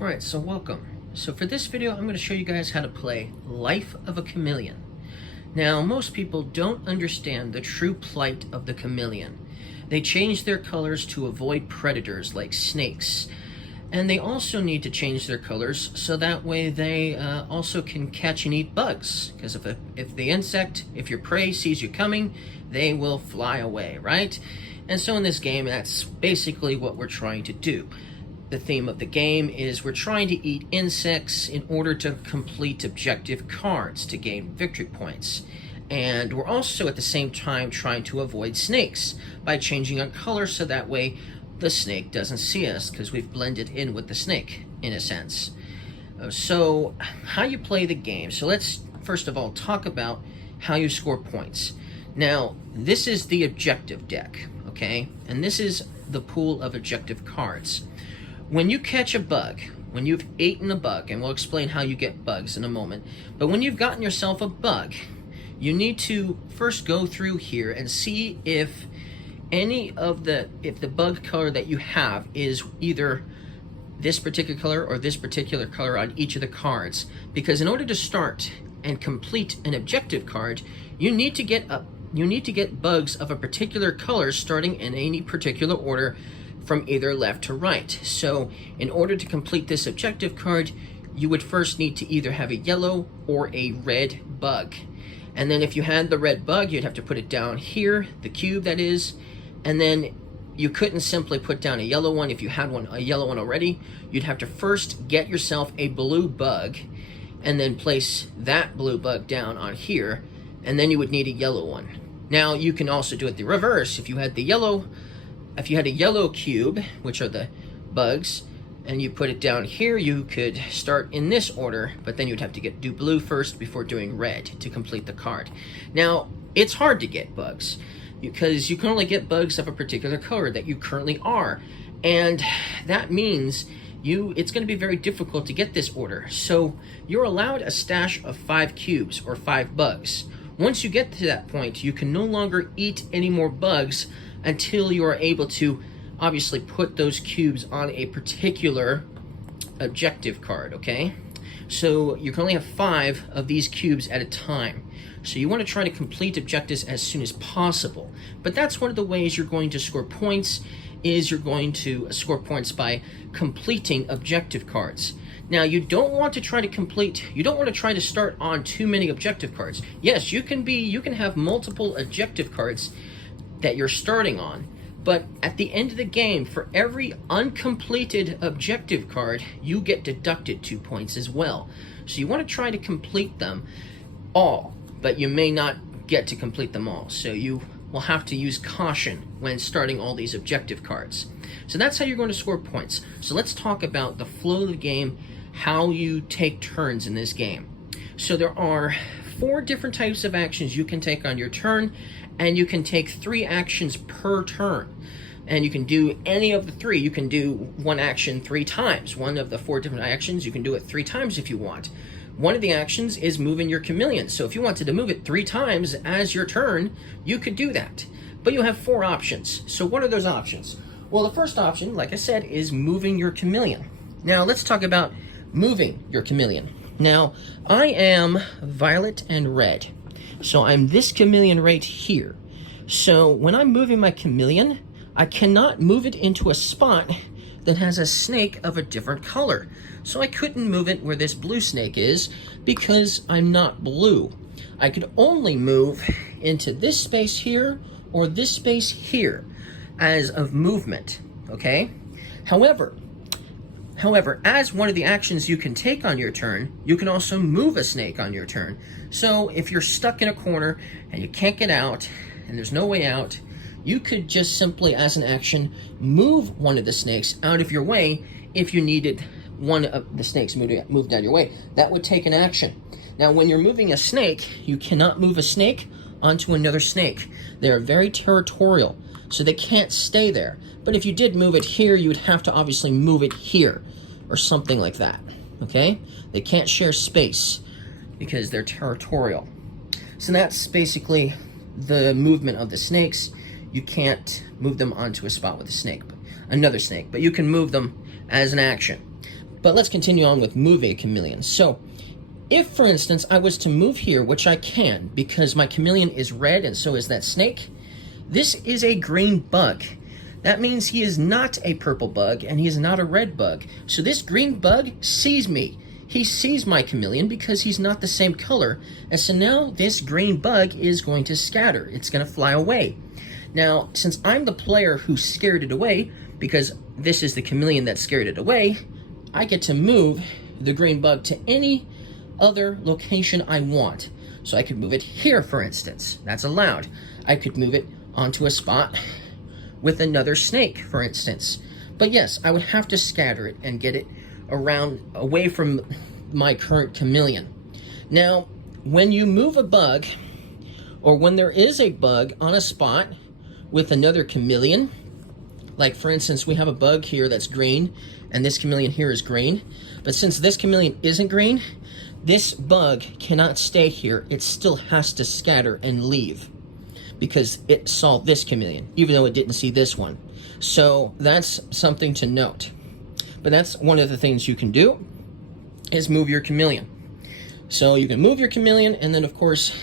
Alright, so welcome. So for this video, I'm going to show you guys how to play Life of a Chameleon. Now, most people don't understand the true plight of the chameleon. They change their colors to avoid predators like snakes. And they also need to change their colors so that way they also can catch and eat bugs. Because if your prey sees you coming, they will fly away, right? And so in this game, that's basically what we're trying to do. The theme of the game is we're trying to eat insects in order to complete objective cards to gain victory points. And we're also at the same time trying to avoid snakes by changing our color so that way the snake doesn't see us because we've blended in with the snake in a sense. So how you play the game. So let's first of all talk about how you score points. Now, this is the objective deck, okay? And this is the pool of objective cards. When you catch a bug, when you've eaten a bug, and we'll explain how you get bugs in a moment, but when you've gotten yourself a bug, you need to first go through here and see if the bug color that you have is either this particular color or this particular color on each of the cards. Because in order to start and complete an objective card, you need to get bugs of a particular color starting in any particular order from either left to right. So in order to complete this objective card, you would first need to either have a yellow or a red bug. And then if you had the red bug, you'd have to put it down here, the cube that is, and then you couldn't simply put down a yellow one if you had a yellow one already. You'd have to first get yourself a blue bug and then place that blue bug down on here, and then you would need a yellow one. Now you can also do it the reverse. If you had a yellow cube, which are the bugs, and you put it down here, you could start in this order, but then you'd have to do blue first before doing red to complete the card. Now, it's hard to get bugs because you can only get bugs of a particular color that you currently are, and that means it's going to be very difficult to get this order. So you're allowed a stash of 5 cubes or 5 bugs. Once you get to that point, you can no longer eat any more bugs until you are able to obviously put those cubes on a particular objective card, okay? So you can only have 5 of these cubes at a time. So you want to try to complete objectives as soon as possible. But that's one of the ways you're going to score points, is you're going to score points by completing objective cards. Now, you don't want to try to start on too many objective cards. Yes, you can have multiple objective cards that you're starting on, but at the end of the game, for every uncompleted objective card, you get deducted 2 points as well. So you want to try to complete them all, but you may not get to complete them all. So you will have to use caution when starting all these objective cards. So that's how you're going to score points. So let's talk about the flow of the game, how you take turns in this game. So there are 4 different types of actions you can take on your turn, and you can take 3 actions per turn. And you can do any of the 3. You can do one action 3 times. One of the 4 different actions, you can do it 3 times if you want. One of the actions is moving your chameleon. So if you wanted to move it 3 times as your turn, you could do that. But you have 4 options. So what are those options? Well, the first option, like I said, is moving your chameleon. Now let's talk about moving your chameleon. Now, I am violet and red. So I'm this chameleon right here. So when I'm moving my chameleon, I cannot move it into a spot that has a snake of a different color. So I couldn't move it where this blue snake is because I'm not blue. I could only move into this space here or this space here as of movement, okay? However, as one of the actions you can take on your turn, you can also move a snake on your turn. So if you're stuck in a corner and you can't get out and there's no way out, you could just simply, as an action, move one of the snakes out of your way if you needed one of the snakes moved out of your way. That would take an action. Now, when you're moving a snake, you cannot move a snake onto another snake. They're very territorial, so they can't stay there. But if you did move it here, you would have to obviously move it here or something like that, okay? They can't share space because they're territorial. So that's basically the movement of the snakes. You can't move them onto a spot with another snake, but you can move them as an action. But let's continue on with moving a chameleon. So if, for instance, I was to move here, which I can because my chameleon is red and so is that snake, this is a green bug. That means he is not a purple bug and he is not a red bug. So this green bug sees me. He sees my chameleon because he's not the same color. And so now this green bug is going to scatter. It's going to fly away. Now, since I'm the player who scared it away, because this is the chameleon that scared it away, I get to move the green bug to any other location I want. So I could move it here, for instance. That's allowed. I could move it onto a spot with another snake, for instance. But yes, I would have to scatter it and get it around away from my current chameleon. Now, when you move a bug, or when there is a bug on a spot with another chameleon, like for instance, we have a bug here that's green, and this chameleon here is green, but since this chameleon isn't green, this bug cannot stay here. It still has to scatter and leave because it saw this chameleon, even though it didn't see this one. So that's something to note. But that's one of the things you can do, is move your chameleon. So you can move your chameleon, and then of course,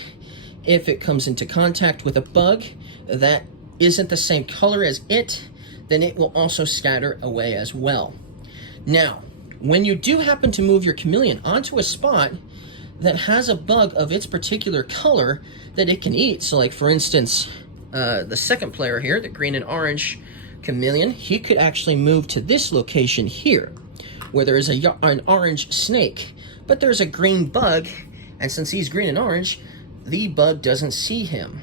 if it comes into contact with a bug that isn't the same color as it, then it will also scatter away as well. Now, when you do happen to move your chameleon onto a spot that has a bug of its particular color that it can eat, so like for instance, the second player here, the green and orange chameleon, he could actually move to this location here, where there is an orange snake, but there's a green bug, and since he's green and orange, the bug doesn't see him.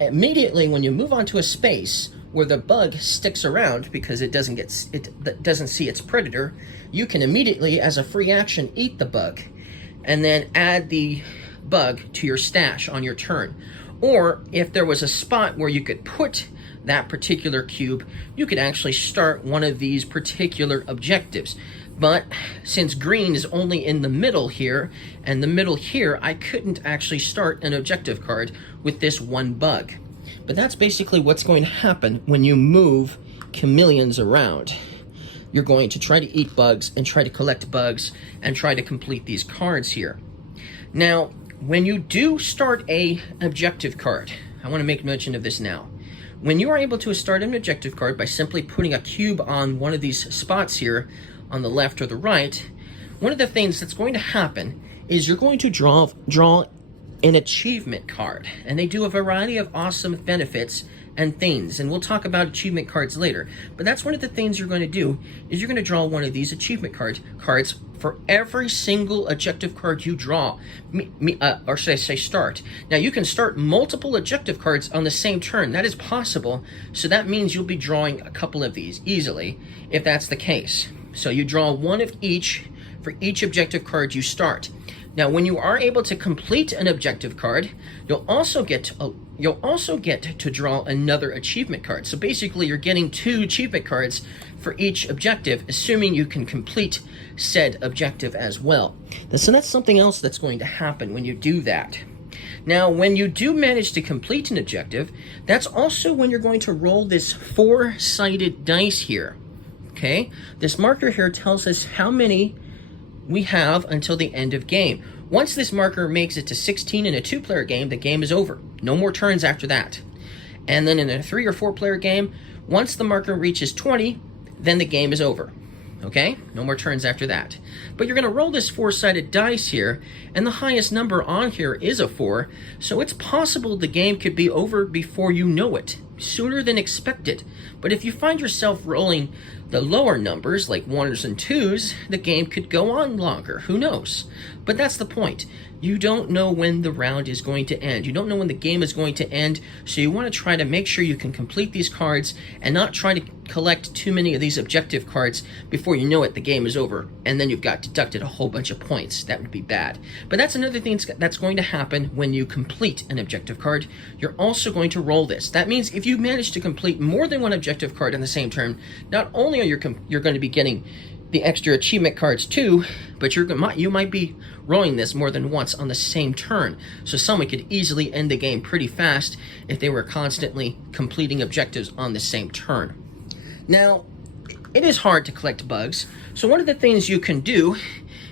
Immediately when you move onto a space where the bug sticks around because it doesn't see its predator, you can immediately, as a free action, eat the bug, and then add the bug to your stash on your turn. Or if there was a spot where you could put that particular cube, you could actually start one of these particular objectives. But since green is only in the middle here, and the middle here, I couldn't actually start an objective card with this one bug. But that's basically what's going to happen when you move chameleons around. You're going to try to eat bugs and try to collect bugs and try to complete these cards here. Now, when you do start an objective card, I want to make mention of this now. When you are able to start an objective card by simply putting a cube on one of these spots here, on the left or the right, one of the things that's going to happen is you're going to draw an achievement card, and they do a variety of awesome benefits and things, and we'll talk about achievement cards later. But that's one of the things you're going to do, is you're going to draw one of these achievement cards for every single objective card you draw, or should I say start. Now you can start multiple objective cards on the same turn. That is possible, so that means you'll be drawing a couple of these easily, if that's the case. So you draw one of each for each objective card you start. Now, when you are able to complete an objective card, you'll also get to draw another achievement card. So basically, you're getting 2 achievement cards for each objective, assuming you can complete said objective as well. So that's something else that's going to happen when you do that. Now, when you do manage to complete an objective, that's also when you're going to roll this 4-sided dice here. Okay? This marker here tells us how many we have until the end of game. Once this marker makes it to 16 in a 2-player game, the game is over. No more turns after that. And then in a 3 or 4-player game, once the marker reaches 20, then the game is over. Okay? No more turns after that. But you're going to roll this 4-sided dice here, and the highest number on here is a 4, so it's possible the game could be over before you know it, sooner than expected. But if you find yourself rolling the lower numbers, like 1s and 2s, the game could go on longer. Who knows? But that's the point. You don't know when the round is going to end. You don't know when the game is going to end, so you want to try to make sure you can complete these cards and not try to collect too many of these objective cards before you know it, the game is over, and then you've got deducted a whole bunch of points. That would be bad. But that's another thing that's going to happen when you complete an objective card. You're also going to roll this. That means if you manage to complete more than one objective card in the same turn, not only are you're going to be getting the extra achievement cards too, but you might be rolling this more than once on the same turn. So someone could easily end the game pretty fast if they were constantly completing objectives on the same turn. Now, it is hard to collect bugs. So one of the things you can do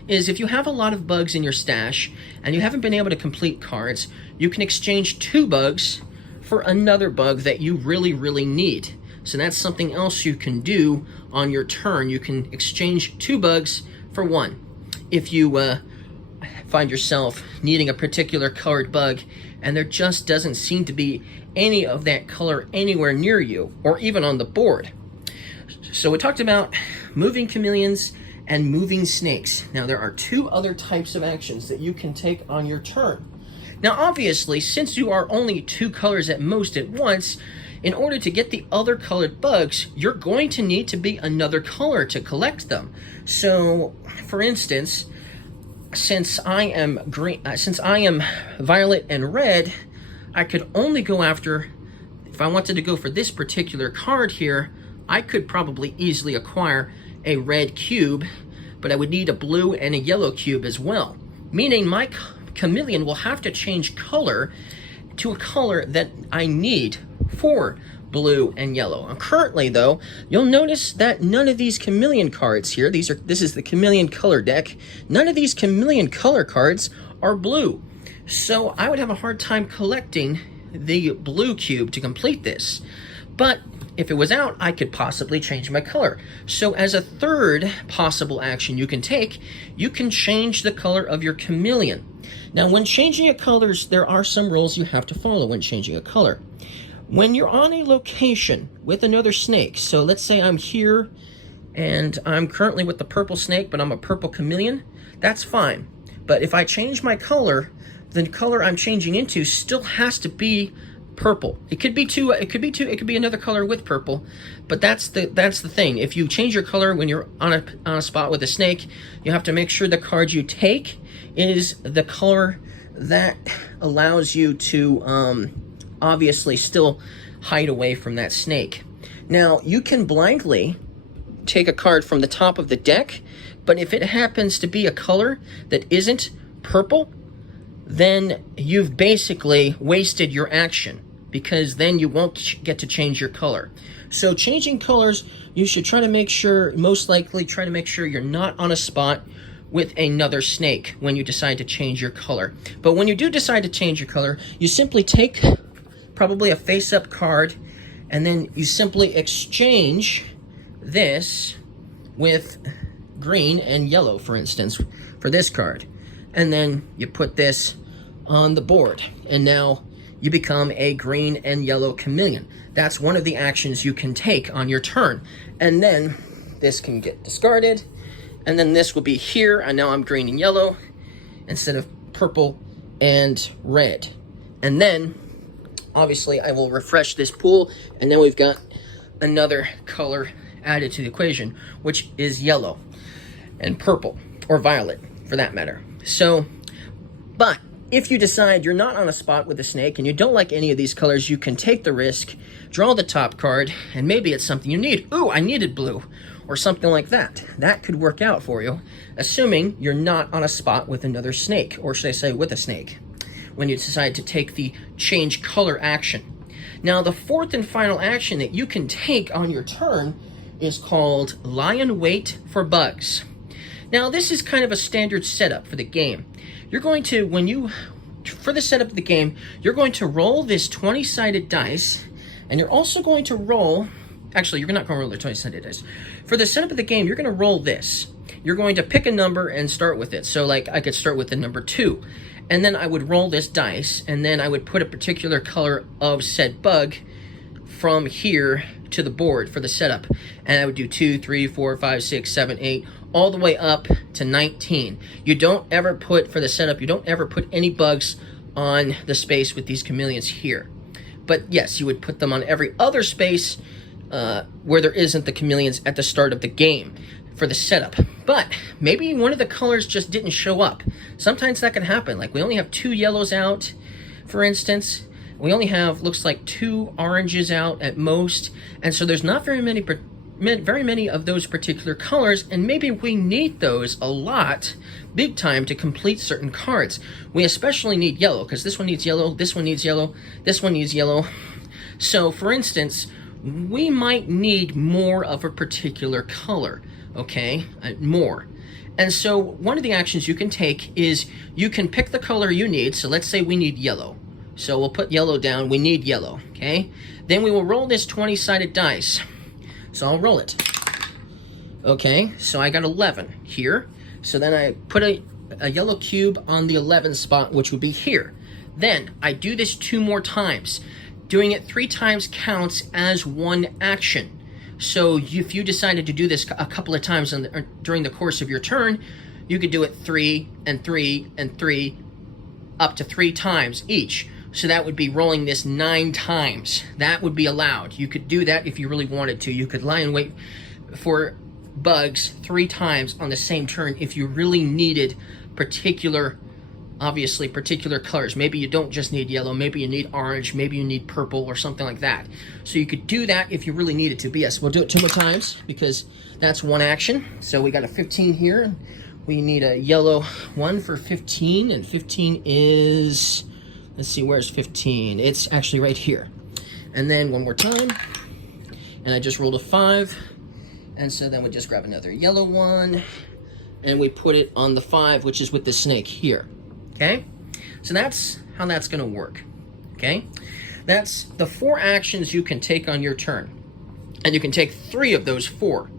is if you have a lot of bugs in your stash and you haven't been able to complete cards, you can exchange 2 bugs for another bug that you really, really need. So that's something else you can do on your turn. You can exchange 2 bugs for 1. If you find yourself needing a particular colored bug and there just doesn't seem to be any of that color anywhere near you or even on the board. So we talked about moving chameleons and moving snakes. Now there are 2 other types of actions that you can take on your turn. Now obviously, since you are only 2 colors at most at once, in order to get the other colored bugs, you're going to need to be another color to collect them. So, for instance, since I am violet and red, I could only go after, if I wanted to go for this particular card here, I could probably easily acquire a red cube, but I would need a blue and a yellow cube as well. Meaning my chameleon will have to change color to a color that I need for blue and yellow. Currently though, you'll notice that none of these chameleon cards here, this is the chameleon color deck, none of these chameleon color cards are blue. So I would have a hard time collecting the blue cube to complete this. But if it was out, I could possibly change my color. So as a third possible action you can take, you can change the color of your chameleon. Now when changing a color, there are some rules you have to follow when changing a color. When you're on a location with another snake, so let's say I'm here and I'm currently with the purple snake, but I'm a purple chameleon, that's fine. But if I change my color, the color I'm changing into still has to be purple. It could be another color with purple, but that's the thing. If you change your color when you're on a spot with a snake, you have to make sure the card you take is the color that allows you to obviously still hide away from that snake. Now, you can blindly take a card from the top of the deck, but if it happens to be a color that isn't purple, then you've basically wasted your action, because then you won't get to change your color. So changing colors, you should try to make sure, most likely try to make sure you're not on a spot with another snake when you decide to change your color. But when you do decide to change your color, you simply take probably a face-up card, and then you simply exchange this with green and yellow, for instance, for this card. And then you put this on the board, and now you become a green and yellow chameleon. That's one of the actions you can take on your turn. And then this can get discarded, and then this will be here, and now I'm green and yellow instead of purple and red. And then obviously I will refresh this pool, and then we've got another color added to the equation, which is yellow and purple, or violet for that matter. So, but if you decide you're not on a spot with a snake and you don't like any of these colors, you can take the risk, draw the top card, and maybe it's something you need. Ooh, I needed blue, or something like that. That could work out for you, assuming you're not on a spot with another snake, or should I say with a snake, when you decide to take the change color action. Now, the fourth and final action that you can take on your turn is called lie in wait for bugs. Now, this is kind of a standard setup for the game. You're going to, for the setup of the game, you're going to roll this 20-sided dice, and you're also going to roll, actually, you're not going to roll the 20-sided dice. For the setup of the game, you're going to roll this. You're going to pick a number and start with it. So, like, I could start with the number 2. And then I would roll this dice, and then I would put a particular color of said bug from here to the board for the setup. And I would do 2, 3, 4, 5, 6, 7, 8, all the way up to 19. You don't ever put, for the setup, you don't ever put any bugs on the space with these chameleons here. But yes, you would put them on every other space where there isn't the chameleons at the start of the game for the setup. But maybe one of the colors just didn't show up. Sometimes that can happen. Like, we only have 2 yellows out, for instance. We only have, looks like 2 oranges out at most. And so there's not very many of those particular colors, and maybe we need those a lot, big time, to complete certain cards. We especially need yellow, because this one needs yellow, this one needs yellow, this one needs yellow. So, for instance, we might need more of a particular color, okay? More. And so one of the actions you can take is you can pick the color you need. So let's say we need yellow. So we'll put yellow down. We need yellow, okay? Then we will roll this 20-sided dice. So I'll roll it. Okay, so I got 11 here. So then I put a yellow cube on the 11 spot, which would be here. Then I do this 2 more times. Doing it 3 times counts as one action. So if you decided to do this a couple of times during the course of your turn, you could do it 3 and 3 and 3, up to 3 times each. So that would be rolling this 9 times. That would be allowed. You could do that if you really wanted to. You could lie in wait for bugs 3 times on the same turn if you really needed particular colors. Maybe you don't just need yellow, maybe you need orange, maybe you need purple or something like that. So you could do that if you really needed to. But yes, we'll do it 2 more times because that's one action. So we got a 15 here. We need a yellow one for 15, and 15 is, let's see, where's 15? It's actually right here. And then one more time, and I just rolled a 5. And so then we just grab another yellow one, and we put it on the 5, which is with the snake here. Okay? So that's how that's going to work. Okay? That's the 4 actions you can take on your turn. And you can take 3 of those 4.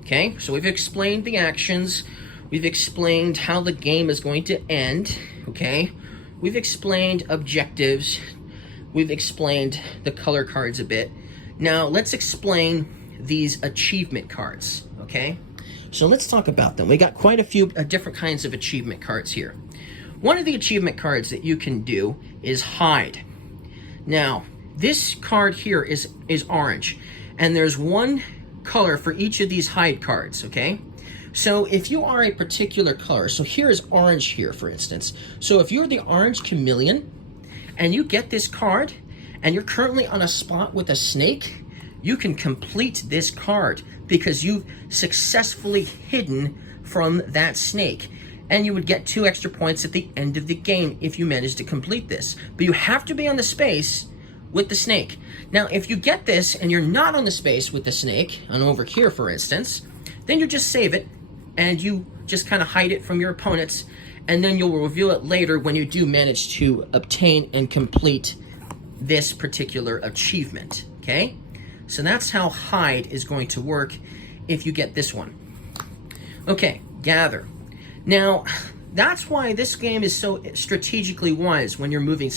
Okay? So we've explained the actions. We've explained how the game is going to end. Okay? We've explained objectives. We've explained the color cards a bit. Now, let's explain these achievement cards. Okay? So let's talk about them. We got quite a few different kinds of achievement cards here. One of the achievement cards that you can do is hide. Now, this card here is orange, and there's one color for each of these hide cards, okay? So if you are a particular color, so here is orange here, for instance. So if you're the orange chameleon, and you get this card, and you're currently on a spot with a snake, you can complete this card because you've successfully hidden from that snake. And you would get 2 extra points at the end of the game if you manage to complete this. But you have to be on the space with the snake. Now, if you get this and you're not on the space with the snake, and over here, for instance, then you just save it and you just kind of hide it from your opponents, and then you'll reveal it later when you do manage to obtain and complete this particular achievement, okay? So that's how hide is going to work if you get this one. Okay, gather. Now, that's why this game is so strategically wise when you're moving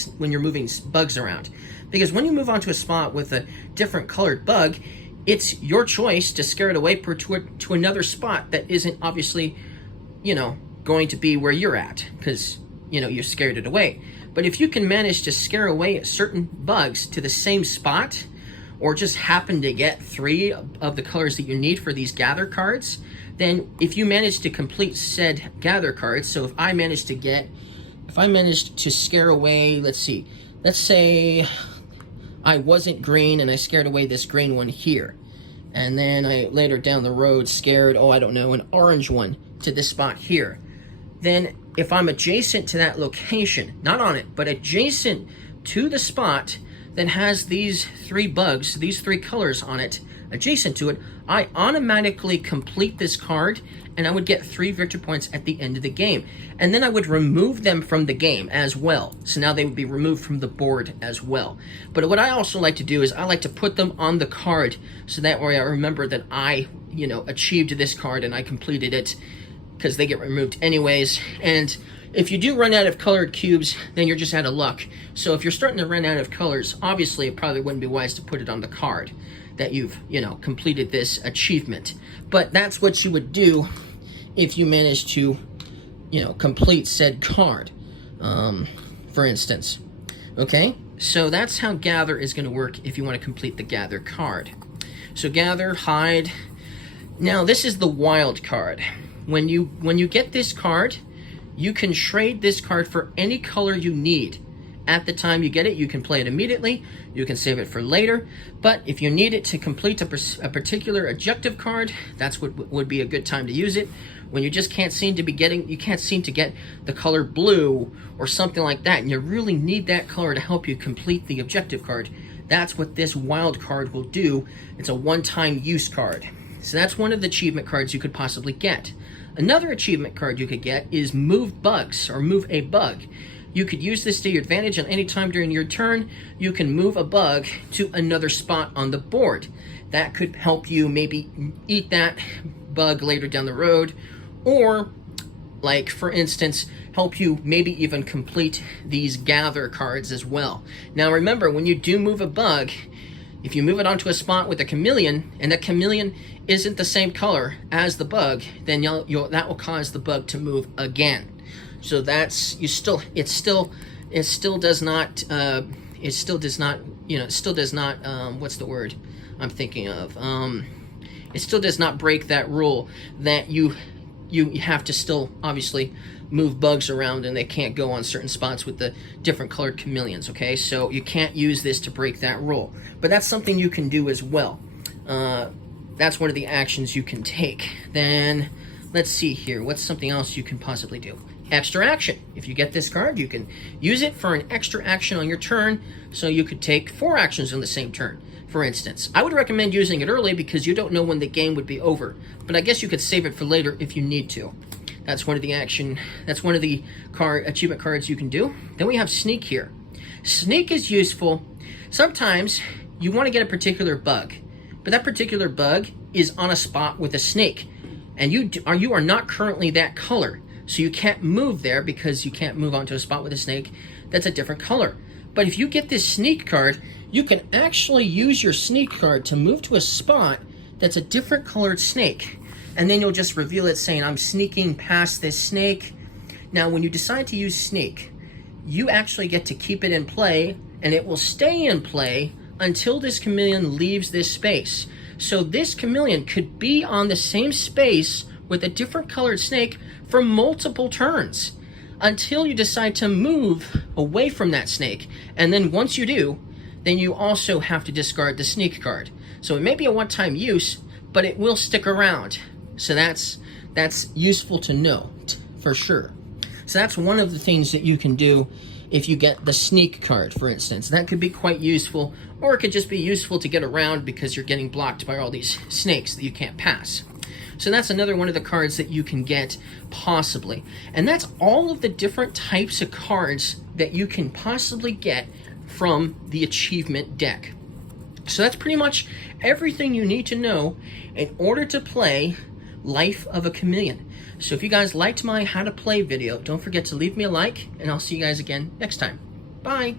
bugs around. Because when you move onto a spot with a different colored bug, it's your choice to scare it away to another spot that isn't obviously, going to be where you're at, because, you scared it away. But if you can manage to scare away certain bugs to the same spot, or just happen to get 3 of the colors that you need for these gather cards, then if you manage to complete said gather cards, so if I managed to scare away, let's say I wasn't green and I scared away this green one here, and then I later down the road scared, an orange one to this spot here, then if I'm adjacent to that location, not on it, but adjacent to the spot that has these 3 bugs, these 3 colors on it, adjacent to it, I automatically complete this card, and I would get 3 victory points at the end of the game. And then I would remove them from the game as well. So now they would be removed from the board as well. But what I also like to do is I like to put them on the card, so that way I remember that I, achieved this card and I completed it, because they get removed anyways. And if you do run out of colored cubes, then you're just out of luck. So if you're starting to run out of colors, obviously it probably wouldn't be wise to put it on the card that you've, completed this achievement. But that's what you would do if you manage to, complete said card, for instance. Okay? So that's how gather is going to work if you want to complete the gather card. So gather, hide. Now this is the wild card. When you get this card, you can trade this card for any color you need. At the time you get it, you can play it immediately. You can save it for later. But if you need it to complete a particular objective card, that's what would be a good time to use it. When you just can't seem to get the color blue or something like that, and you really need that color to help you complete the objective card, That's what this wild card will do. It's a one-time use card. So that's one of the achievement cards you could possibly get. Another achievement card you could get is Move Bugs, or Move a Bug. You could use this to your advantage, and any time during your turn, you can move a bug to another spot on the board. That could help you maybe eat that bug later down the road, or, like, for instance, help you maybe even complete these gather cards as well. Now remember, when you do move a bug, if you move it onto a spot with a chameleon, and that chameleon isn't the same color as the bug, then that will cause the bug to move again. So that's, it still does not, what's the word I'm thinking of? It still does not break that rule that you have to still obviously move bugs around and they can't go on certain spots with the different colored chameleons, okay? So you can't use this to break that rule. But that's something you can do as well. That's one of the actions you can take. Then, let's see here. What's something else you can possibly do? Extra action. If you get this card, you can use it for an extra action on your turn, so you could take 4 actions on the same turn, for instance. I would recommend using it early because you don't know when the game would be over, but I guess you could save it for later if you need to. That's one of the achievement cards you can do. Then we have Sneak here. Sneak is useful. Sometimes you want to get a particular bug, but that particular bug is on a spot with a snake, and you are not currently that color. So you can't move there because you can't move onto a spot with a snake that's a different color. But if you get this Sneak card, you can actually use your Sneak card to move to a spot that's a different colored snake. And then you'll just reveal it saying, I'm sneaking past this snake. Now, when you decide to use Sneak, you actually get to keep it in play, and it will stay in play until this chameleon leaves this space. So this chameleon could be on the same space with a different colored snake for multiple turns until you decide to move away from that snake. And then once you do, then you also have to discard the Sneak card. So it may be a one-time use, but it will stick around. So that's useful to know for sure. So that's one of the things that you can do if you get the Sneak card, for instance. That could be quite useful, or it could just be useful to get around because you're getting blocked by all these snakes that you can't pass. So that's another one of the cards that you can get, possibly. And that's all of the different types of cards that you can possibly get from the achievement deck. So that's pretty much everything you need to know in order to play Life of a Chameleon. So if you guys liked my how to play video, don't forget to leave me a like, and I'll see you guys again next time. Bye!